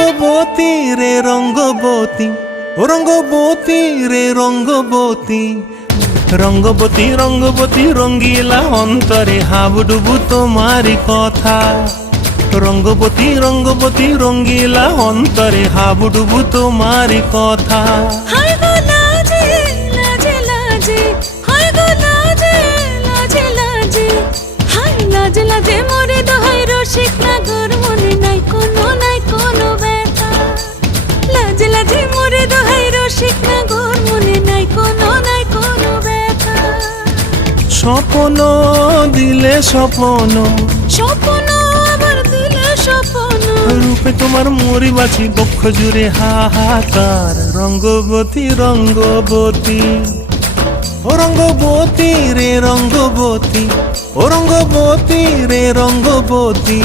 রঙ্গবতী রে রঙ্গবতী, ও রঙ্গবতী রে রঙ্গবতী, রঙ্গবতী রঙ্গবতী রঙ্গিলা অন্তরে হাবুডুবু তোমারি কথা। রঙ্গবতী রঙ্গবতী রঙ্গিলা অন্তরে হাবুডুবু তোমারি কথা। হায় গো লাজে লাজে লাজে, হায় গো লাজে লাজে লাজে, হায় লাজে লাজে মোরে দোহাই রসিক নাগর মনে নাই কোনো ব্যথা। লাজে লাজে মোরে দোহাই রসিক নাগর মনে নাই কোনো ব্যথা। স্বপ্ন দিলে স্বপ্ন, স্বপ্ন আবার দিলে স্বপ্ন, রূপে তোমার মরি বাছি বক্ষ জুড়ে হাহাকার। রঙ্গবতী রঙ্গবতী, ও রঙ্গবতী রে রঙ্গবতী, ও রঙ্গবতী রে রঙ্গবতী।